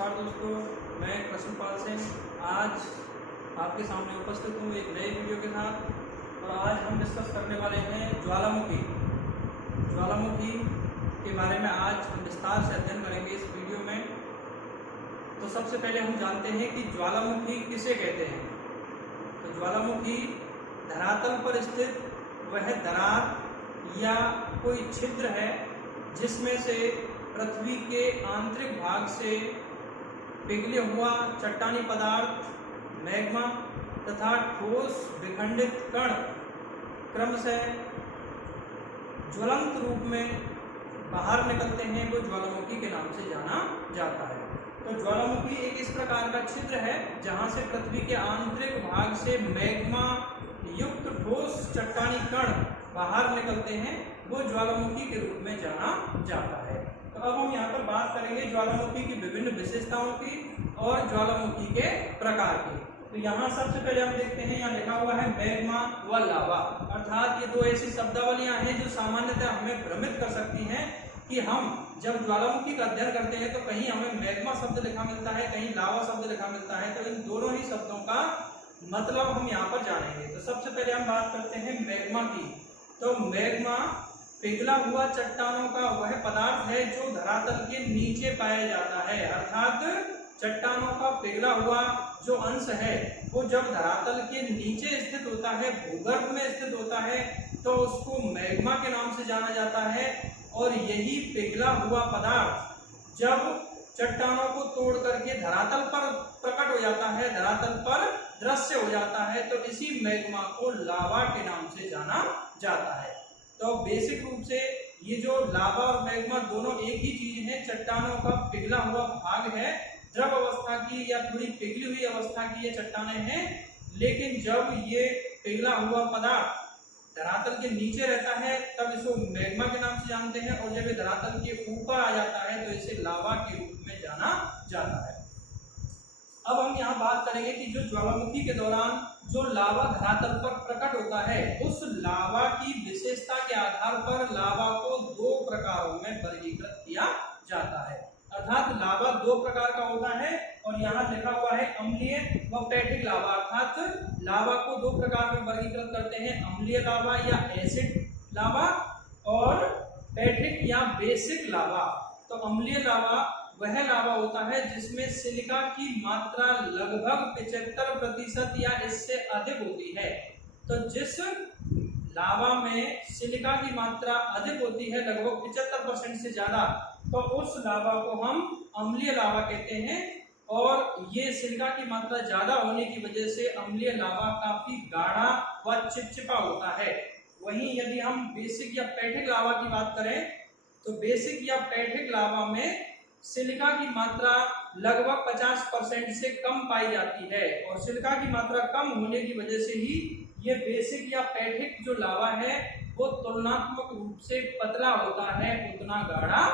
नमस्कार दोस्तों, मैं कृष्णपाल सिंह आज आपके सामने उपस्थित हूँ एक नए वीडियो के साथ। और आज हम डिस्कस करने वाले हैं ज्वालामुखी के बारे में। आज हम विस्तार से अध्ययन करेंगे इस वीडियो में। तो सबसे पहले हम जानते हैं कि ज्वालामुखी किसे कहते हैं। तो ज्वालामुखी धरातल पर स्थित वह दरार या कोई छिद्र है जिसमें से पृथ्वी के आंतरिक भाग से पिघले हुआ चट्टानी पदार्थ मैग्मा तथा ठोस विखंडित कण क्रमशः ज्वलंत रूप में बाहर निकलते हैं, वो ज्वालामुखी के नाम से जाना जाता है। तो ज्वालामुखी एक इस प्रकार का छिद्र है जहां से पृथ्वी के आंतरिक भाग से मैग्मा युक्त ठोस चट्टानी कण बाहर निकलते हैं, वो ज्वालामुखी के रूप में जाना जाता है। तो अब हम यहाँ पर बात करेंगे ज्वालामुखी की विभिन्न विशेषताओं की और ज्वालामुखी के प्रकार की। तो यहाँ सबसे पहले हम देखते हैं, यहाँ लिखा हुआ है मैग्मा व लावा, अर्थात ये दो ऐसी शब्दावलियां हैं जो सामान्यतः हमें भ्रमित कर सकती हैं कि हम जब ज्वालामुखी का अध्ययन करते हैं तो कहीं हमें मैग्मा शब्द लिखा मिलता है, कहीं लावा शब्द लिखा मिलता है। तो इन दोनों ही शब्दों का मतलब हम यहाँ पर जानेंगे। तो सबसे पहले हम बात करते हैं मैग्मा की। तो मैग्मा पिघला हुआ चट्टानों का वह पदार्थ है जो धरातल के नीचे पाया जाता है, अर्थात चट्टानों का पिघला हुआ जो अंश है वो जब धरातल के नीचे स्थित होता है, भूगर्भ में स्थित होता है, तो उसको मैग्मा के नाम से जाना जाता है। और यही पिघला हुआ पदार्थ जब चट्टानों को तोड़ करके धरातल पर प्रकट हो जाता है, धरातल पर दृश्य हो जाता है, तो इसी मैग्मा को लावा के नाम से जाना जाता है। तो बेसिक रूप से ये जो लावा और मैग्मा दोनों एक ही चीज है, चट्टानों का पिघला हुआ भाग है, द्रव अवस्था की या थोड़ी पिघली हुई अवस्था की ये चट्टानें हैं। लेकिन जब ये पिघला हुआ पदार्थ धरातल के नीचे रहता है तब इसको मैग्मा के नाम से जानते हैं, और जब ये धरातल के ऊपर आ जाता है तो इसे लावा के रूप में जाना जाता है। अब हम यहाँ बात करेंगे कि जो ज्वालामुखी के दौरान जो लावा धरातल पर प्रकट होता है, उस लावा की विशेषता के आधार पर लावा को दो प्रकारों में वर्गीकृत किया जाता है। अर्थात लावा दो प्रकार का होता है, और यहाँ लिखा हुआ है अम्लीय व पैठिक लावा। अर्थात लावा को दो प्रकार में वर्गीकृत करते हैं, अम्लीय लावा या एसिड लावा और पैठिक या बेसिक लावा। तो अम्लीय लावा वह लावा होता है जिसमें सिलिका की मात्रा लगभग 75% या इससे अधिक होती है। तो जिस लावा में सिलिका की मात्रा अधिक होती है, लगभग 75% से ज्यादा, तो उस लावा को हम अम्लीय लावा कहते हैं। और ये सिलिका की मात्रा ज्यादा होने की वजह से अम्लीय लावा काफी गाढ़ा व चिपचिपा होता है। वहीं यदि हम बेसिक या पैठिक लावा की बात करें तो बेसिक या पैठिक लावा में सिलिका की मात्रा लगभग 50% से कम पाई जाती है, और सिलिका की मात्रा कम होने की वजह से ही ये बेसिक या पैठिक जो लावा है वो तुलनात्मक रूप से पतला होता है, उतना गाढ़ा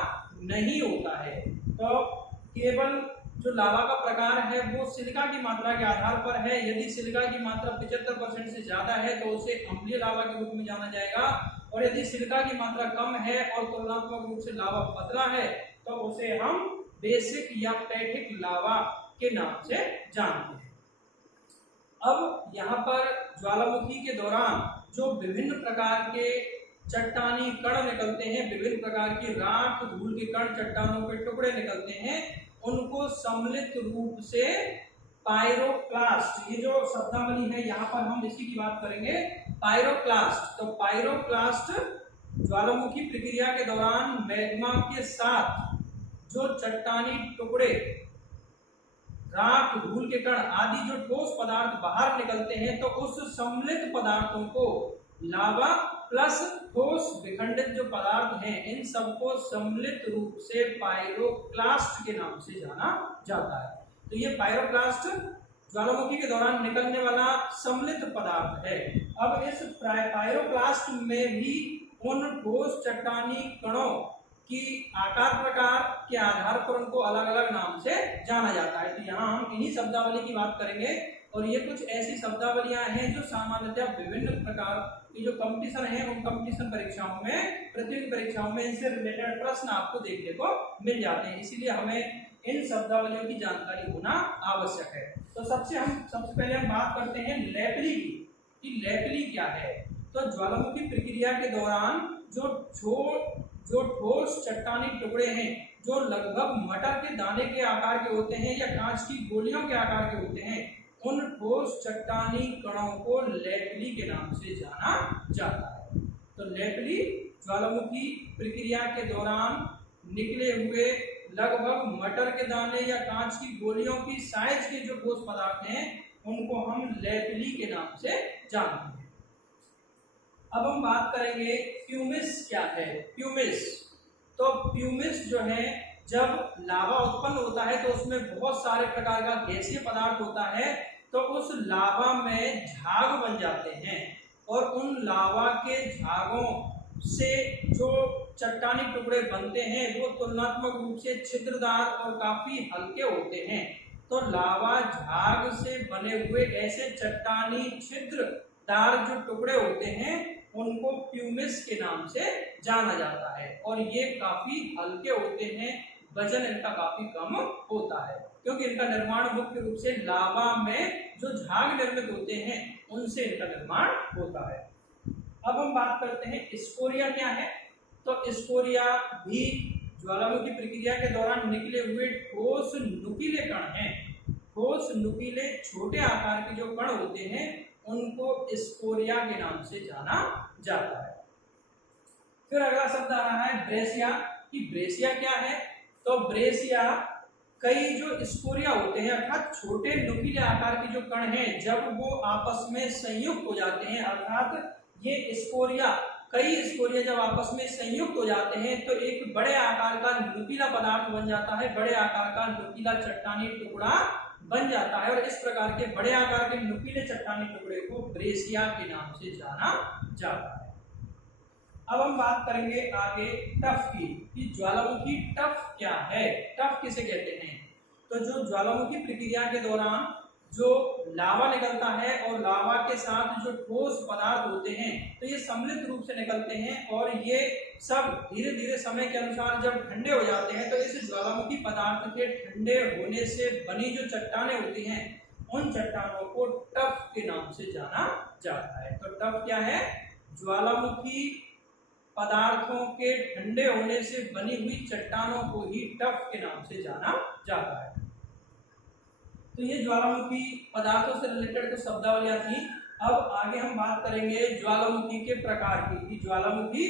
नहीं होता है। तो केवल जो लावा का प्रकार है वो सिलिका की मात्रा के आधार पर है। यदि सिलिका की मात्रा 75% से ज्यादा है तो उसे अम्लीय लावा के रूप में जाना जाएगा, और यदि सिलिका की मात्रा कम है और तुलनात्मक रूप से लावा पतला है तो उसे हम बेसिक या पैठिक लावा के नाम से जानते हैं। अब यहाँ पर ज्वालामुखी के दौरान जो विभिन्न प्रकार के चट्टानी कण निकलते हैं, विभिन्न प्रकार की राख धूल के कण, चट्टानों के टुकड़े निकलते हैं, उनको सम्मिलित रूप से पायरोक्लास्ट, ये जो शब्दावली है यहाँ पर हम इसी की बात करेंगे, पायरोक्लास्ट। तो पायरोक्लास्ट ज्वालामुखी प्रक्रिया के दौरान मैग्मा के साथ जो चट्टानी टुकड़े, राख धूल के कण आदि जो ठोस पदार्थ बाहर निकलते हैं, तो उस सम्मिलित पदार्थों को लावा प्लस ठोस विखंडित जो पदार्थ हैं, इन सबको सम्मिलित रूप से पायरोक्लास्ट के नाम से जाना जाता है। तो ये पायरोक्लास्ट ज्वालामुखी के दौरान निकलने वाला सम्मिलित पदार्थ है। अब इस पायरोक्लास्ट में भी उन ठोस चट्टानी कणों की आकार प्रकार के आधार पर उनको अलग अलग नाम से जाना जाता है। तो यहाँ हम इन्हीं शब्दावली की बात करेंगे और ये कुछ ऐसी शब्दावलियां हैं जो सामान्यतः विभिन्न प्रकार की जो कंपटीशन है उन कंपटीशन परीक्षाओं में, प्रतियोगी परीक्षाओं में इनसे रिलेटेड प्रश्न आपको देखने को मिल जाते हैं, इसीलिए हमें इन शब्दावलियों की जानकारी होना आवश्यक है। तो सबसे पहले हम बात करते हैं लेपली की, कि लेपली क्या है। तो ज्वालामुखी प्रक्रिया के दौरान जो ठोस चट्टानी टुकड़े हैं जो लगभग मटर के दाने के आकार के होते हैं या कांच की गोलियों के आकार के होते हैं, उन ठोस चट्टानी कणों को लेपली के नाम से जाना जाता है। तो लेपली ज्वालामुखी प्रक्रिया के दौरान निकले हुए लगभग मटर के दाने या कांच की गोलियों की साइज के जो ठोस पदार्थ हैं उनको हम लेपली के नाम से जानते हैं। अब हम बात करेंगे प्यूमिस क्या है। प्यूमिस, तो प्यूमिस जो है, जब लावा उत्पन्न होता है तो उसमें बहुत सारे प्रकार का गैसीय पदार्थ होता है, तो उस लावा में झाग बन जाते हैं और उन लावा के झागों से जो चट्टानी टुकड़े बनते हैं वो तुलनात्मक रूप से छिद्रदार और काफी हल्के होते हैं। तो लावा झाग से बने हुए ऐसे चट्टानी छिद्रदार जो टुकड़े होते हैं उनको प्यूमिस के नाम से जाना जाता है और ये काफी हल्के होते हैं, वजन इनका काफी कम होता है क्योंकि इनका निर्माण मुख्य रूप से लावा में जो झाग निर्मित होते हैं उनसे इनका निर्माण होता है। अब हम बात करते हैं स्कोरिया क्या है। तो स्कोरिया भी ज्वालामुखी प्रक्रिया के दौरान निकले हुए ठोस नुकीले कण हैं। ठोस नुकीले छोटे आकार के जो कण होते हैं उनको स्कोरिया के नाम से जाना जाता है। फिर अगला शब्द आ रहा है ब्रेसिया, कि ब्रेसिया क्या है। तो ब्रेसिया कई जो स्कोरिया होते हैं अर्थात छोटे नुकीले आकार के जो कण हैं जब वो आपस में संयुक्त हो जाते हैं, अर्थात ये स्कोरिया, कई स्कोरिया जब आपस में संयुक्त हो जाते हैं तो एक बड़े आकार का नुकीला पदार्थ बन जाता है, बड़े आकार का नुकीला चट्टानी टुकड़ा बन जाता है और इस प्रकार के बड़े आकार के नुकीले चट्टानी टुकड़े को ब्रेसिया के नाम से जाना जाता है। अब हम बात करेंगे आगे टफ की, कि ज्वालामुखी टफ क्या है, टफ किसे कहते हैं। तो जो ज्वालामुखी प्रक्रिया के दौरान जो लावा निकलता है और लावा के साथ जो ठोस पदार्थ होते हैं तो ये सम्मिलित रूप से निकलते हैं और ये सब धीरे धीरे समय के अनुसार जब ठंडे हो जाते हैं तो इस ज्वालामुखी पदार्थ के ठंडे होने से बनी जो चट्टानें होती हैं उन चट्टानों को टफ के नाम से जाना जाता है। तो टफ क्या है, ज्वालामुखी पदार्थों के ठंडे होने से बनी हुई चट्टानों को ही टफ के नाम से जाना जाता है। तो ये ज्वालामुखी पदार्थों से रिलेटेड कुछ शब्दावलियां थी। अब आगे हम बात करेंगे ज्वालामुखी के प्रकार की, कि ज्वालामुखी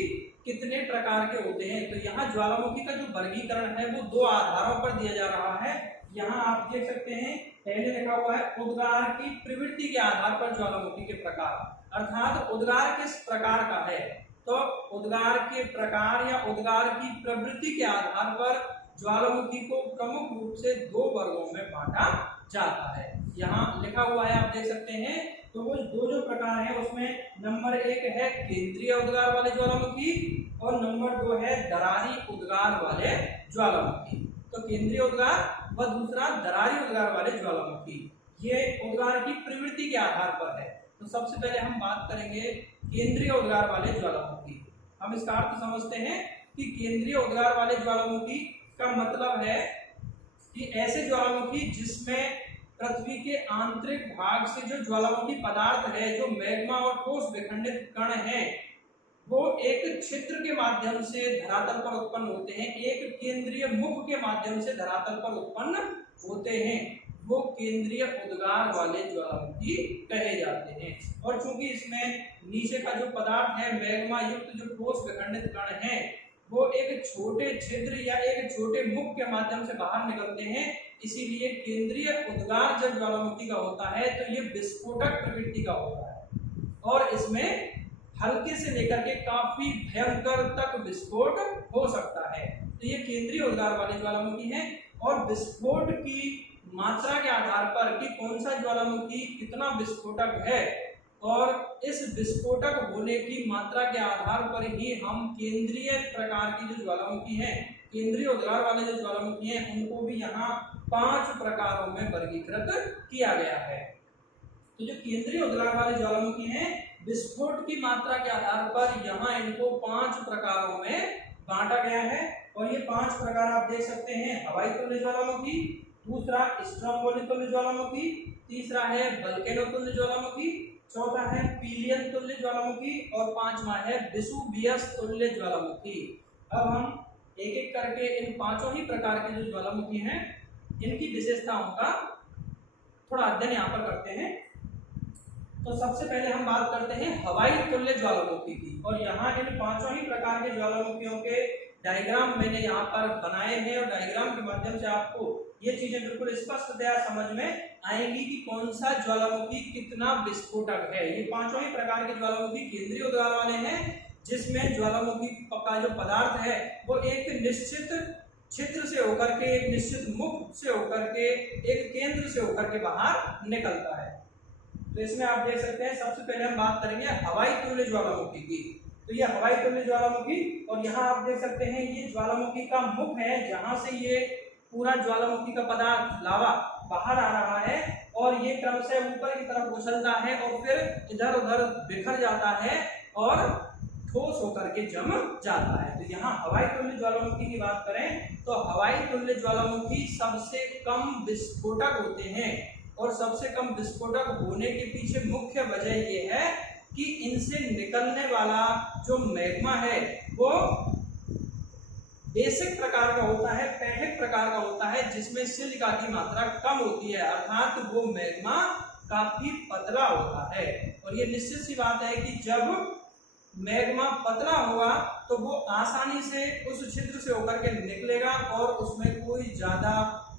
कितने प्रकार के होते हैं। तो यहाँ ज्वालामुखी का जो वर्गीकरण है वो दो आधारों पर दिया जा रहा है। यहाँ आप देख सकते हैं पहले लिखा हुआ है उद्गार की प्रवृत्ति के आधार पर ज्वालामुखी के प्रकार, अर्थात उद्गार किस प्रकार का है। तो उद्गार के प्रकार या उद्गार की प्रवृत्ति के आधार पर ज्वालामुखी को प्रमुख रूप से दो वर्गों में बांटा जाता है। यहाँ लिखा हुआ है आप देख सकते हैं। तो वो दो जो प्रकार है उसमें नंबर 1 है केंद्रीय उद्गार वाले ज्वालामुखी और नंबर 2 है दरारी उद्गार वाले ज्वालामुखी। तो केंद्रीय उद्गार व दूसरा दरारी उद्गार वाले ज्वालामुखी, ये उद्गार की प्रवृत्ति के आधार पर है। तो सबसे पहले हम बात करेंगे केंद्रीय उद्गार वाले ज्वालामुखी। हम इसका अर्थ समझते हैं कि केंद्रीय उद्गार वाले ज्वालामुखी का मतलब है कि ऐसे ज्वालामुखी जिसमें पृथ्वी के आंतरिक भाग से जो ज्वालामुखी पदार्थ है, जो मैग्मा और ठोस विखंडित कण हैं, वो एक छिद्र के माध्यम से धरातल पर उत्पन्न होते हैं, एक केंद्रीय मुख के माध्यम से धरातल पर उत्पन्न होते हैं, वो केंद्रीय उद्गार वाले ज्वालामुखी कहे जाते हैं। और चूंकि इसमें नीचे का जो पदार्थ है मैग्मा युक्त जो ठोस विखंडित कण है वो एक छोटे छिद्र या एक छोटे मुख के माध्यम से बाहर निकलते हैं, इसीलिए केंद्रीय उद्गार जब ज्वालामुखी का होता है तो ये विस्फोटक प्रवृत्ति का होता है और इसमें हल्के से लेकर के काफी भयंकर तक विस्फोट हो सकता है। तो ये केंद्रीय उद्गार वाले ज्वालामुखी है और विस्फोट की मात्रा के आधार पर कि कौन सा ज्वालामुखी कितना विस्फोटक है और इस विस्फोटक होने की मात्रा के आधार पर ही हम केंद्रीय प्रकार की जो ज्वालामुखी हैं, केंद्रीय उद्गार वाले जो ज्वालामुखी हैं, उनको भी यहाँ 5 प्रकारों में वर्गीकृत किया गया है। तो जो केंद्रीय उद्गार वाले ज्वालामुखी हैं, विस्फोट की मात्रा के आधार पर यहाँ इनको 5 प्रकारों में बांटा गया है। और ये 5 प्रकार आप देख सकते हैं। हवाई तुल्य ज्वालामुखी, दूसरा स्ट्रोम्बोली तुल्य ज्वालामुखी, तीसरा है वल्केनो तुल्य ज्वालामुखी, चौथा है पीलियन तुल्य ज्वालामुखी और पांचवा है वेसुवियस तुल्य ज्वालामुखी। अब हम एक एक करके इन पांचों ही प्रकार के जो ज्वालामुखी हैं इनकी विशेषताओं का थोड़ा अध्ययन यहाँ पर करते हैं। तो सबसे पहले हम बात करते हैं हवाई तुल्य ज्वालामुखी की। और यहाँ इन पांचों ही प्रकार के ज्वालामुखियों के डायग्राम मैंने यहाँ पर बनाए हैं और डायग्राम के माध्यम से आपको ये चीजें बिल्कुल स्पष्टतया समझ में आएंगी कि कौन सा ज्वालामुखी कितना विस्फोटक है। ये पांचों ही प्रकार के ज्वालामुखी केंद्रीय उद्गार वाले हैं, जिसमें ज्वालामुखी का जो पदार्थ है वो एक निश्चित छिद्र से होकर के, एक निश्चित मुख से होकर के, एक केंद्र से होकर के बाहर निकलता है। तो इसमें आप देख सकते हैं, सबसे पहले हम बात करेंगे हवाई तुल्य ज्वालामुखी की। तो ये हवाई तुल्य ज्वालामुखी, और यहाँ आप देख सकते हैं ये ज्वालामुखी का मुख है, जहां से ये पूरा ज्वालामुखी का पदार्थ लावा बाहर आ रहा है और ये क्रमशः ऊपर की तरफ उछलता है और फिर इधर उधर बिखर जाता है और ठोस होकर के जम जाता है। तो यहाँ हवाई तुल्य ज्वालामुखी की बात करें तो हवाई तुल्य ज्वालामुखी सबसे कम विस्फोटक होते हैं। और सबसे कम विस्फोटक होने के पीछे मुख्य वजह यह है कि इनसे निकलने वाला जो मैग्मा है वो बेसिक प्रकार का होता है, पैठक प्रकार का होता है, जिसमें सिलिका की मात्रा कम होती है, अर्थात वो मैग्मा काफी पतला होता है। और ये निश्चित सी बात है कि जब मैग्मा पतला हुआ तो वो आसानी से उस छिद्र से होकर के निकलेगा और उसमें कोई ज्यादा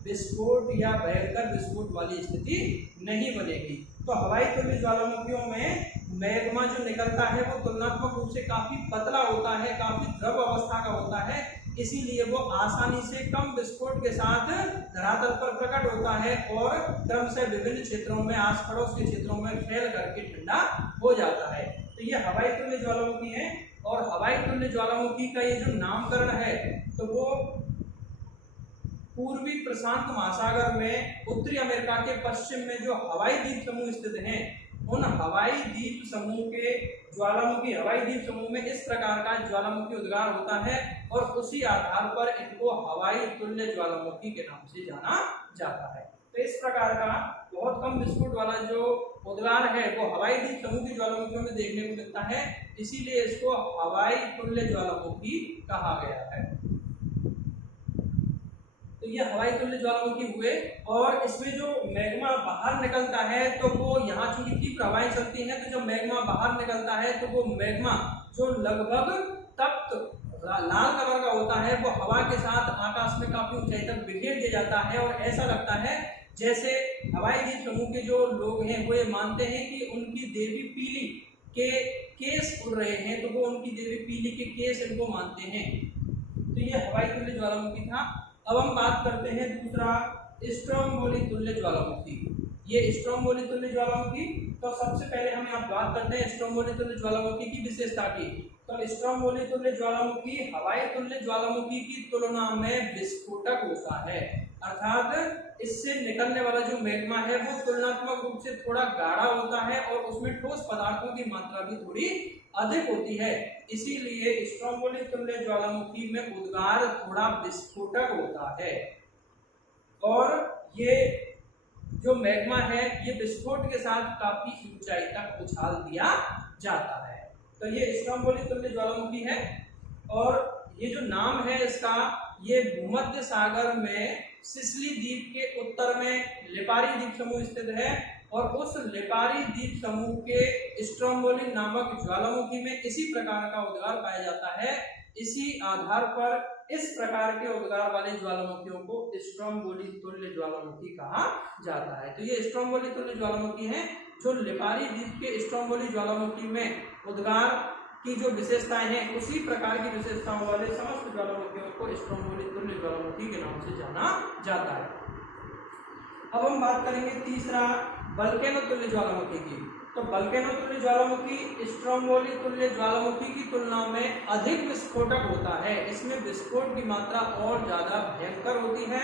विस्फोट या भयंकर विस्फोट वाली स्थिति नहीं बनेगी। तो हवाई तुल्य ज्वालामुखियों में मैग्मा जो निकलता है वो तुलनात्मक रूप से काफी पतला होता है, काफी द्रव अवस्था का होता है, इसीलिए वो आसानी से कम विस्फोट के साथ धरातल पर प्रकट होता है और क्रमशः विभिन्न क्षेत्रों में, आस पड़ोस के क्षेत्रों में फैल करके ठंडा हो जाता है। तो ये हवाई तुल्य ज्वालामुखी है। और हवाई तुल्य ज्वालामुखी का ये जो नामकरण है तो वो पूर्वी प्रशांत महासागर में उत्तरी अमेरिका के पश्चिम में जो हवाई द्वीप समूह स्थित हैं, उन हवाई द्वीप समूह के ज्वालामुखी, हवाई द्वीप समूह में इस प्रकार का ज्वालामुखी उद्गार होता है और उसी आधार पर इनको हवाई तुल्य ज्वालामुखी के नाम से जाना जाता है। तो इस प्रकार का बहुत कम विस्फोट वाला जो उद्गार है वो हवाई द्वीप समूह की ज्वालामुखियों में देखने को मिलता है, इसीलिए इसको हवाई तुल्य ज्वालामुखी कहा गया है। तो ये हवाई तुल्य ज्वालामुखी हुए। और इसमें जो मैग्मा बाहर निकलता है तो वो यहाँ चूंकि तीव्र हवाएं चलती हैं, तो जब मैग्मा बाहर निकलता है तो वो मैग्मा जो लगभग तप्त लाल कलर का होता है वो हवा के साथ आकाश में काफी ऊंचाई तक बिखेर दिया जाता है और ऐसा लगता है जैसे हवाई द्वीप समूह के जो लोग हैं वो ये मानते हैं कि उनकी देवी पीली के केस उड़ रहे हैं, तो वो उनकी देवी पीली के केस इनको मानते हैं। तो ये हवाई तुल्य ज्वालामुखी था। अब हम बात करते हैं दूसरा स्ट्रोम्बोली तुल्य ज्वालामुखी। ये स्ट्रोम्बोली तुल्य ज्वालामुखी, तो सबसे पहले हम यहाँ बात करते हैं स्ट्रोम्बोली तुल्य ज्वालामुखी की विशेषता की। तो स्ट्रोम्बोली तुल्य ज्वालामुखी हवाई तुल्य ज्वालामुखी की तुलना में विस्फोटक होता है, अर्थात इससे निकलने वाला जो मैग्मा है वो तुलनात्मक रूप से थोड़ा गाढ़ा होता है और उसमें ठोस पदार्थों की मात्रा भी थोड़ी अधिक होती है, इसीलिए स्ट्रोम्बोली तुल्य ज्वालामुखी में उद्गार थोड़ा विस्फोटक होता है। और ये जो मैग्मा है ये विस्फोट के साथ काफी ऊंचाई तक उछाल दिया जाता है। तो ये स्ट्रोम्बोली तुल्य ज्वालामुखी है। और ये जो नाम है इसका, ये भूमध्य सागर में सिसिली द्वीप के उत्तर में लिपारी द्वीप समूह स्थित है और उस लिपारी द्वीप समूह के स्ट्रोम्बोली नामक ज्वालामुखी में इसी प्रकार का उद्गार पाया जाता है। इसी आधार पर इस प्रकार के उद्गार वाले ज्वालामुखियों को स्ट्रोम्बोली तुल्य ज्वालामुखी कहा जाता है। तो ये स्ट्रोम्बोली तुल्य ज्वालामुखी है जो लिपारी द्वीप के स्ट्रोम्बोली ज्वालामुखी में उद्गार की जो विशेषताएं हैं उसी प्रकार की विशेषताओं वाले समस्त ज्वालामुखियों को स्ट्रोम्बोली तुल्य ज्वालामुखी के नाम से जाना जाता है। अब हम बात करेंगे तीसरा वल्केनो तुल्य ज्वालामुखी की। तो वल्केनो तुल्य ज्वालामुखी स्ट्रोम्बोली तुल्य ज्वालामुखी की तुलना में अधिक विस्फोटक होता है, इसमें विस्फोट की मात्रा और ज्यादा भयंकर होती है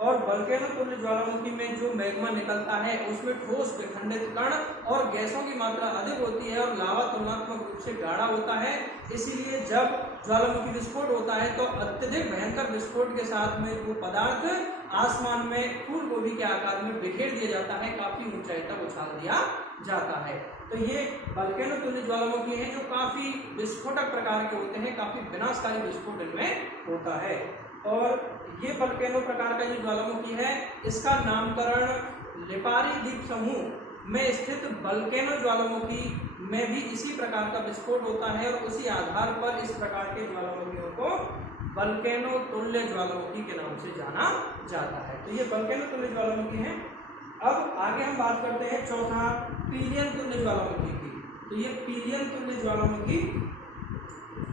और वल्केनो तुल्य ज्वालामुखी में जो मैग्मा निकलता है उसमें ठोस विखंडित कण और गैसों की मात्रा अधिक होती है और लावा तुलनात्मक रूप से गाढ़ा होता है। इसीलिए जब ज्वालामुखी विस्फोट होता है तो अत्यधिक भयंकर विस्फोट के साथ में वो पदार्थ आसमान में फूल गोभी के आकार में बिखेर दिया जाता है, काफी ऊंचाई तक उछाल दिया जाता है। तो ये वल्केनो तुल्य ज्वालामुखी हैं जो काफी विस्फोटक प्रकार के होते हैं, काफी विनाशकारी विस्फोट इनमें होता है। और ये वल्केनो प्रकार का जो ज्वालामुखी है इसका नामकरण लिपारी द्वीप समूह में स्थित वल्केनो ज्वालामुखी में भी इसी प्रकार का विस्फोट होता है और उसी आधार पर इस प्रकार के ज्वालामुखियों को वल्केनो तुल्य ज्वालामुखी के नाम से जाना जाता है। तो ये वल्केनो तुल्य ज्वालामुखी हैं। अब आगे हम बात करते हैं चौथा पीलियन तुल्य ज्वालामुखी की। तो ये पीलियन तुल्य ज्वालामुखी,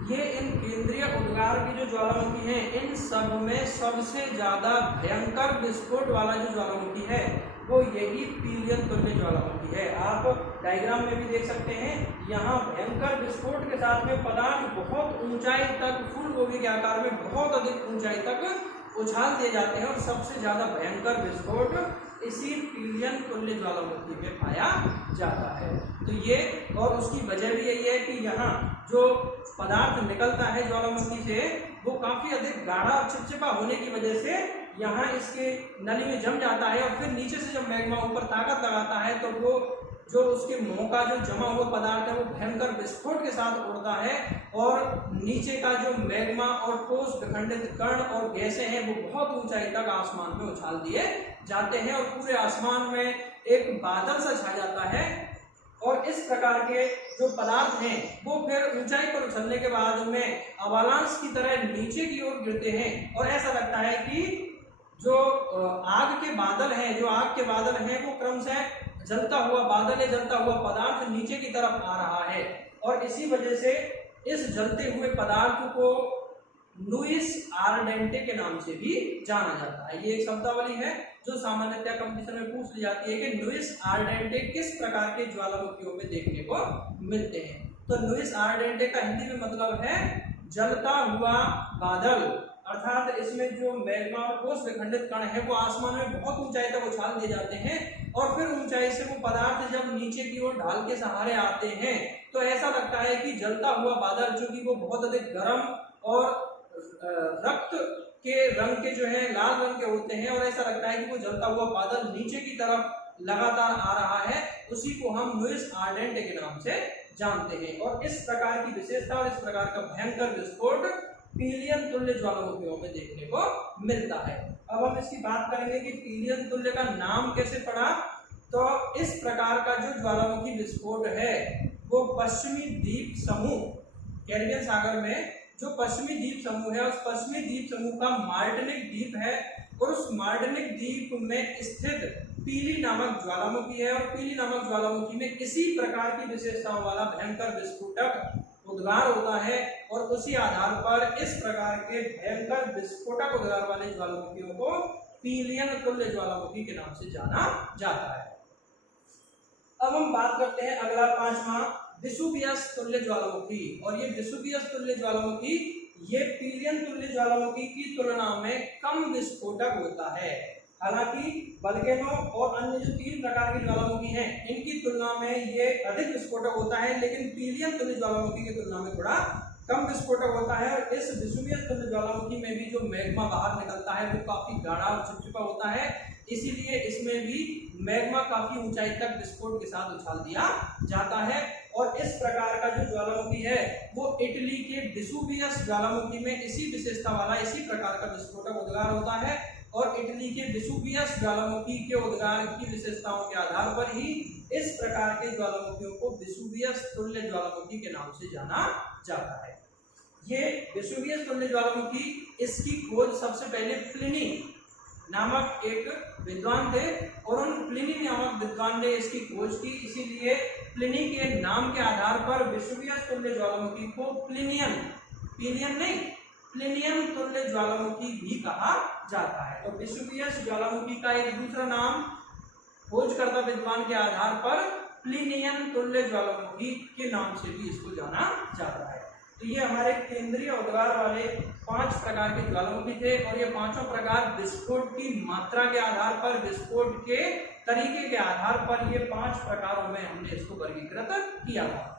ये इन केंद्रीय उद्गार की जो ज्वालामुखी है इन सब में सबसे ज्यादा भयंकर विस्फोट वाला जो ज्वालामुखी है वो यही पीलियन तुल्य ज्वालामुखी है। आप डायग्राम में भी देख सकते हैं, यहाँ भयंकर विस्फोट के साथ में पदार्थ बहुत ऊंचाई तक फूल गोभी के आकार में बहुत अधिक ऊंचाई तक उछाल दिए जाते हैं और सबसे ज्यादा भयंकर विस्फोट इसी पीलियन तुल्य ज्वालामुखी में पाया जाता है। तो ये और उसकी वजह भी यही है कि यहाँ जो पदार्थ निकलता है ज्वालामुखी से वो काफी अधिक गाढ़ा और चिपचिपा होने की वजह से यहाँ इसके नली में जम जाता है और फिर नीचे से जब मैग्मा ऊपर ताकत लगाता है तो वो जो उसके मुंह का जो जमा हुआ पदार्थ है वो भयंकर विस्फोट के साथ उड़ता है और नीचे का जो मैग्मा और ठोस विखंडित कण और गैसें हैं वो बहुत ऊंचाई तक आसमान में उछाल दिए जाते हैं और पूरे आसमान में एक बादल सा छा जाता है। और इस प्रकार के जो पदार्थ हैं वो फिर ऊंचाई पर उछलने के बाद में अवालांच की तरह नीचे की ओर गिरते हैं और ऐसा लगता है कि जो आग के बादल हैं वो क्रमशः जलता हुआ बादल है, जलता हुआ पदार्थ नीचे की तरफ आ रहा है और इसी वजह से इस जलते हुए पदार्थ को लुइस आर्डेंटे के नाम से भी जाना जाता है। ये एक शब्दावली है जो सामान्यतः कंपटीशन में पूछ ली जाती है कि लुइस आर्डेंटे किस प्रकार के ज्वालामुखियों में देखने को मिलते हैं। तो लुइस आर्डेंटे का हिंदी में मतलब है जलता हुआ बादल, अर्थात इसमें जो मैग्मा और ठोस विखंडित कण है वो आसमान में बहुत ऊंचाई तक उछाल दिए जाते हैं और फिर ऊंचाई से वो पदार्थ जब नीचे की ओर ढाल के सहारे आते हैं तो ऐसा लगता है कि जलता हुआ बादल, चूंकि वो बहुत अधिक गर्म और रक्त के रंग के जो है लाल रंग के होते हैं और ऐसा लगता है कि वो जलता हुआ बादल नीचे की तरफ लगातार आ रहा है, उसी को हम लुइस आर्डेंटे के नाम से जानते हैं। और इस प्रकार की विशेषता और इस प्रकार का भयंकर विस्फोट पीलियन तुल्य ज्वालामुखियों में देखने को मिलता है। अब हम इसकी बात करेंगे कि पीलियन तुल्य का नाम कैसे पड़ा। तो इस प्रकार का जो ज्वालामुखी विस्फोट है वो पश्चिमी द्वीप समूह, कैरिबियन सागर में जो पश्चिमी द्वीप समूह है उस पश्चिमी द्वीप समूह का मार्टिनिक द्वीप है और उस मार्टिनिक द्वीप में स्थित पीली नामक ज्वालामुखी है और पीली नामक ज्वालामुखी में इसी प्रकार की विशेषताओं वाला भयंकर विस्फोटक उद्गार होता है और उसी आधार पर इस प्रकार के भयंकर विस्फोटक उद्गार वाले ज्वालामुखियों को पीलियन तुल्य ज्वालामुखी के नाम से जाना जाता है। अब हम बात करते हैं अगला पांचवा वेसुवियस तुल्य ज्वालामुखी। और ये वेसुवियस तुल्य ज्वालामुखी ये पीलियन तुल्य ज्वालामुखी की तुलना में कम विस्फोटक होता है। हालांकि वल्केनो और अन्य जो 3 प्रकार के ज्वालामुखी हैं इनकी तुलना में ये अधिक विस्फोटक होता है, लेकिन पीलियन तुल्य ज्वालामुखी की तुलना में थोड़ा कम विस्फोटक होता है। और इस वेसुवियस तुल्य ज्वालामुखी में भी जो मैग्मा बाहर निकलता है वो काफी गाढ़ा और चिपचिपा होता है, इसीलिए इसमें भी मैग्मा काफी ऊंचाई तक विस्फोट के साथ उछाल दिया जाता है। और इस प्रकार का जो ज्वालामुखी है वो इटली के वेसुवियस ज्वालामुखी में इसी विशेषता वाला इसी प्रकार का विस्फोटक उद्गार होता है और इटली के वेसुवियस ज्वालामुखी के उद्गार की विशेषताओं के आधार पर ही इस प्रकार के ज्वालामुखियों को वेसुवियस तुल्य ज्वालामुखी के नाम से जाना जाता है। ये वेसुवियस तुल्य ज्वालामुखी, इसकी खोज सबसे पहले प्लिनी नामक एक विद्वान थे और उन प्लिनी नामक विद्वान ने इसकी खोज की, इसीलिए प्लिनी के नाम के आधार पर वेसुवियस तुल्य ज्वालामुखी को प्लिनियन तुल्य ज्वालामुखी भी कहा जाता है। तो वेसुवियस ज्वालामुखी का एक दूसरा नाम खोजकर्ता विद्वान के आधार पर प्लिनियन तुल्य ज्वालामुखी के नाम से भी इसको जाना जाता है। तो ये हमारे केंद्रीय उद्गार वाले 5 प्रकार के ज्वालामुखी थे और ये पांचों प्रकार विस्फोट की मात्रा के आधार पर, विस्फोट के तरीके के आधार पर ये 5 प्रकारों में हमने इसको वर्गीकृत किया था।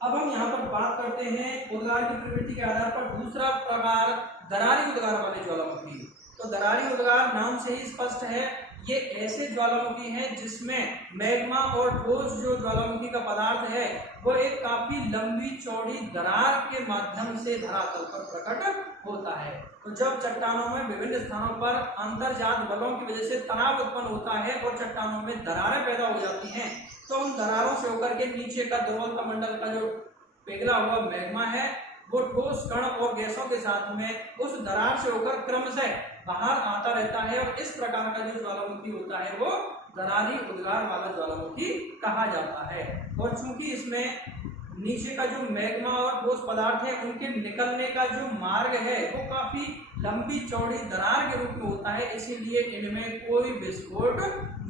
अब हम यहाँ पर बात करते हैं उद्गार की प्रवृत्ति के आधार पर दूसरा प्रकार दरारी उद्गार वाले ज्वालामुखी। तो दरारी उद्गार नाम से ही स्पष्ट है, ये ऐसे ज्वालामुखी हैं जिसमें मैग्मा और ठोस जो ज्वालामुखी का पदार्थ है वो एक काफी लंबी चौड़ी दरार के माध्यम से धरातल पर प्रकट होता है। तो जब चट्टानों में विभिन्न स्थानों पर अंतर्जात बलों की वजह से तनाव उत्पन्न होता है और चट्टानों में दरारें पैदा हो जाती हैं, तो उन दरारों से होकर के नीचे का ध्रुवता मंडल का जो पिघला हुआ मैग्मा है वो ठोस कण और गैसों के साथ में उस दरार से होकर क्रमशः बाहर आता रहता है और इस प्रकार का जो ज्वालामुखी होता है वो दरारी उद्गार वाला ज्वालामुखी कहा जाता है। और चूंकि इसमें नीचे का जो मैग्मा और ठोस पदार्थ है उनके निकलने का जो मार्ग है वो काफी लंबी चौड़ी दरार के रूप में होता है, इसीलिए इनमें कोई विस्फोट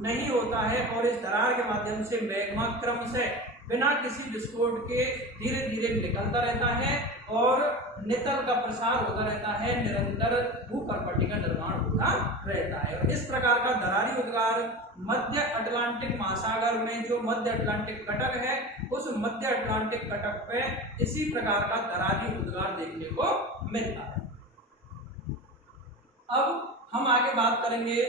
नहीं होता है और इस दरार के माध्यम से मैग्मा क्रमशः बिना किसी विस्फोट के धीरे धीरे निकलता रहता है और नितल का प्रसार होता रहता है, निरंतर भूपर्पट्टी का निर्माण होता रहता है। और इस प्रकार का दरारी उद्गार मध्य अटलांटिक महासागर में जो मध्य अटलांटिक कटक है उस मध्य अटलांटिक कटक पे इसी प्रकार का दरारी उद्गार देखने को मिलता है। अब हम आगे बात करेंगे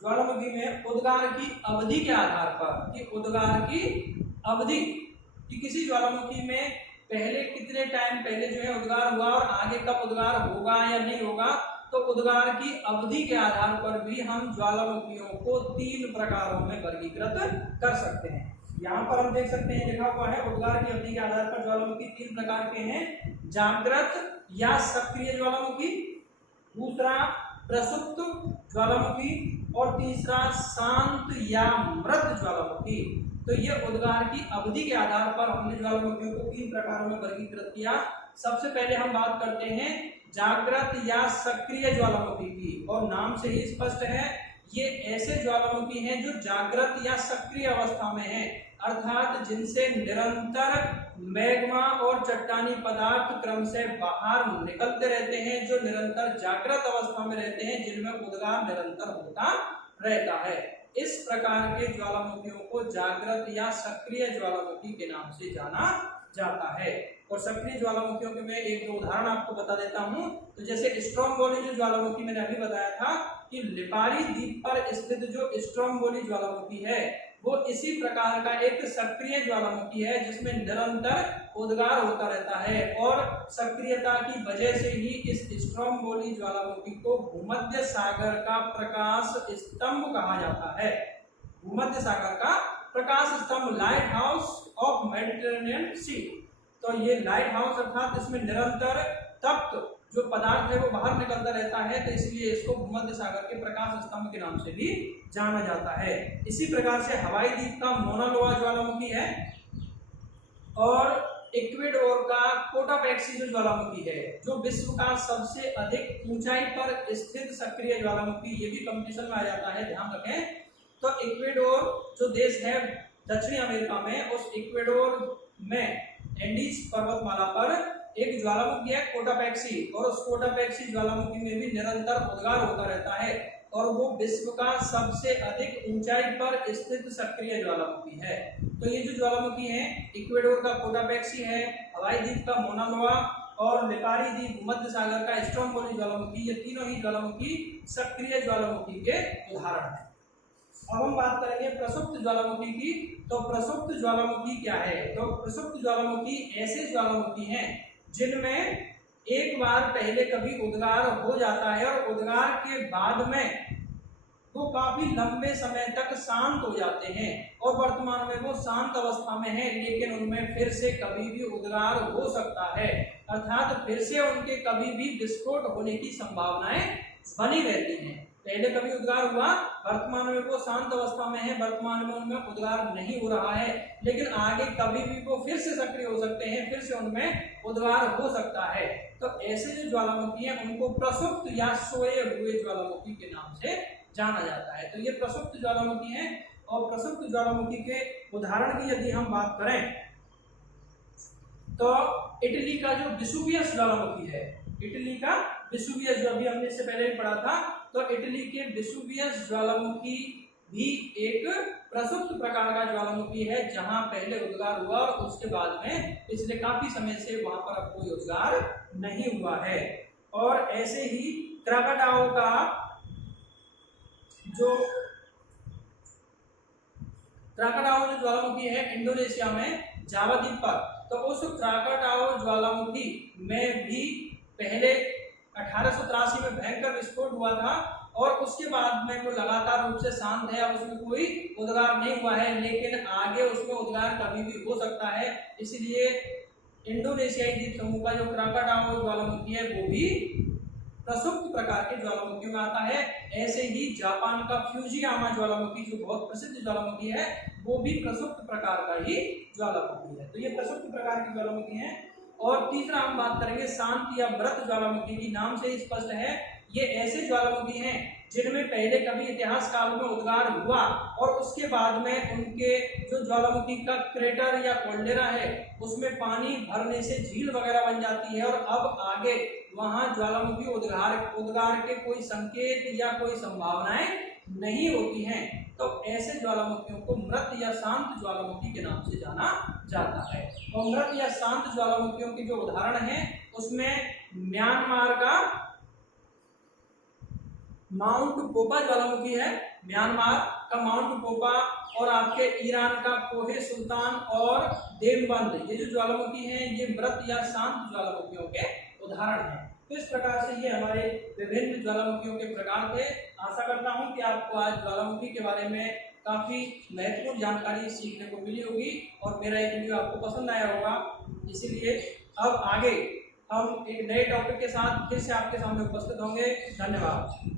ज्वालामुखी में उद्गार की अवधि के आधार पर कि उद्गार की अवधि कि किसी ज्वालामुखी में पहले कितने टाइम पहले जो है उद्गार हुआ और आगे कब उद्गार होगा या नहीं होगा, तो उद्गार की अवधि के आधार पर भी हम ज्वालामुखियों को 3 प्रकारों में वर्गीकृत कर सकते हैं। यहाँ पर हम देख सकते हैं लिखा हुआ है उद्गार की अवधि के आधार पर ज्वालामुखी 3 प्रकार के हैं, जागृत या सक्रिय ज्वालामुखी, दूसरा प्रसुप्त ज्वालामुखी और तीसरा शांत या मृत ज्वालामुखी। तो ये उद्गार की अवधि के आधार पर हमने ज्वालामुखियों को 3 प्रकारों में वर्गीकृत किया। सबसे पहले हम बात करते हैं जागृत या सक्रिय ज्वालामुखी की, और नाम से ही स्पष्ट है ये ऐसे ज्वालामुखी हैं जो जागृत या सक्रिय अवस्था में हैं, अर्थात जिनसे निरंतर मैग्मा और चट्टानी पदार्थ क्रमशः बाहर निकलते रहते हैं, जो निरंतर जागृत अवस्था में रहते हैं, जिनमें उद्गार निरंतर होता रहता है। इस प्रकार के ज्वालामुखियों को जागृत या सक्रिय ज्वालामुखी के नाम से जाना जाता है। और सक्रिय ज्वालामुखियों के मैं 1-2 उदाहरण आपको बता देता हूं। तो जैसे स्ट्रोम्बोली जो ज्वालामुखी मैंने अभी बताया था कि लिपारी द्वीप पर स्थित जो स्ट्रोम्बोली ज्वालामुखी है वो इसी प्रकार का एक सक्रिय ज्वालामुखी है जिसमें निरंतर उद्गार होता रहता है, और सक्रियता की वजह से ही इस स्ट्रोम्बोली ज्वालामुखी को भूमध्य सागर का प्रकाश स्तंभ कहा जाता है। भूमध्य सागर का प्रकाश स्तंभ, लाइट हाउस ऑफ मेडिटेरेनियन सी। तो ये लाइट हाउस अर्थात इसमें निरंतर तप्त जो पदार्थ है वो बाहर निकलता रहता है, तो इसलिए इसको भूमध्य सागर के प्रकाश स्तंभ के नाम से भी जाना जाता है। इसी प्रकार से हवाई द्वीप का मोना लोआ ज्वालामुखी है, और इक्वेडोर का कोटापैक्सी जो ज्वालामुखी है जो विश्व का सबसे अधिक ऊंचाई पर स्थित सक्रिय ज्वालामुखी, ये भी कंपटीशन में आ जाता है, ध्यान रखें। तो इक्वेडोर जो देश है दक्षिणी अमेरिका में, उस इक्वेडोर में एंडीज पर्वतमाला पर एक ज्वालामुखी है कोटापैक्सी, और उस कोटापैक्सी ज्वालामुखी में भी निरंतर उद्गार होता रहता है, और वो विश्व का सबसे अधिक ऊंचाई पर स्थित सक्रिय ज्वालामुखी है। तो ये जो ज्वालामुखी है इक्वेडोर का कोटापैक्सी है, हवाई द्वीप का मोना लोआ और लिपारी द्वीप भूमध्य सागर का स्ट्रोम्बोली ज्वालामुखी, ये तीनों ही ज्वालामुखी सक्रिय ज्वालामुखी के उदाहरण है। अब हम बात करेंगे प्रसुप्त ज्वालामुखी की। तो प्रसुप्त ज्वालामुखी क्या है? तो प्रसुप्त ज्वालामुखी ऐसे ज्वालामुखी हैं जिनमें एक बार पहले कभी उद्गार हो जाता है और उद्गार के बाद में वो काफी लंबे समय तक शांत हो जाते हैं, और वर्तमान में वो शांत अवस्था में है, लेकिन उनमें फिर से कभी भी उद्गार हो सकता है, अर्थात फिर से उनके कभी भी विस्फोट होने की संभावनाएं बनी रहती हैं। पहले कभी उद्गार हुआ, वर्तमान में वो शांत अवस्था में है, वर्तमान में उनमें उद्गार नहीं हो रहा है, लेकिन आगे कभी भी वो फिर से सक्रिय हो सकते हैं, फिर से उनमें उद्गार हो सकता है। तो ऐसे जो ज्वालामुखी हैं उनको प्रसुप्त या सोए हुए ज्वालामुखी के नाम से जाना जाता है। तो ये प्रसुप्त ज्वालामुखी हैं, और प्रसुप्त ज्वालामुखी के उदाहरण की यदि हम बात करें तो इटली का जो वेसुवियस ज्वालामुखी है, इटली का वेसुवियस जो अभी हमने इससे पहले पढ़ा था, तो इटली के वेसुवियस ज्वालामुखी भी एक प्रसुप्त प्रकार का ज्वालामुखी है, जहां पहले उद्गार हुआ और उसके बाद में पिछले काफी समय से वहां पर अब कोई उद्गार नहीं हुआ है। और ऐसे ही क्राकाटाओ का जो ज्वालामुखी है इंडोनेशिया में जावा द्वीप पर, तो उस क्राकाटाओ ज्वालामुखी में भी पहले 1883 में भयंकर विस्फोट हुआ था और उसके बाद में वो लगातार रूप से शांत है, अब उसमें कोई उद्गार नहीं हुआ है, लेकिन आगे उसमें उद्गार कभी भी हो सकता है। इसलिए इंडोनेशियाई द्वीप समूह का जो क्राकाटाओ ज्वालामुखी है वो भी प्रसुप्त प्रकार के ज्वालामुखियों में आता है। ऐसे ही जापान का फ्यूजियामा ज्वालामुखी जो बहुत प्रसिद्ध ज्वालामुखी है वो भी प्रसुप्त प्रकार का ही ज्वालामुखी है। तो ये प्रसुप्त प्रकार की ज्वालामुखी है। और तीसरा हम बात करेंगे शांत या मृत ज्वालामुखी की। नाम से ही स्पष्ट है, ये ऐसे ज्वालामुखी हैं जिनमें पहले कभी इतिहास काल में उद्गार हुआ और उसके बाद में उनके जो ज्वालामुखी का क्रेटर या कोल्डेरा है उसमें पानी भरने से झील वगैरह बन जाती है और अब आगे वहां ज्वालामुखी उद्गार के कोई संकेत या कोई संभावनाएं नहीं होती हैं। तो ऐसे ज्वालामुखियों को मृत या शांत ज्वालामुखी के नाम से जाना जाता है। और मृत या शांत ज्वालामुखियों के जो उदाहरण हैं उसमें म्यांमार का माउंट पोपा ज्वालामुखी है, म्यांमार का माउंट पोपा, और आपके ईरान का कोहे सुल्तान और देवबंद, ये जो ज्वालामुखी हैं ये मृत या शांत ज्वालामुखियों के उदाहरण हैं। तो इस प्रकार से ये हमारे विभिन्न ज्वालामुखियों के प्रकार थे। आशा करता हूं कि आपको आज ज्वालामुखी के बारे में काफी महत्वपूर्ण जानकारी सीखने को मिली होगी और मेरा ये वीडियो आपको पसंद आया होगा। इसीलिए अब आगे हम एक नए टॉपिक के साथ फिर से आपके सामने उपस्थित होंगे। धन्यवाद।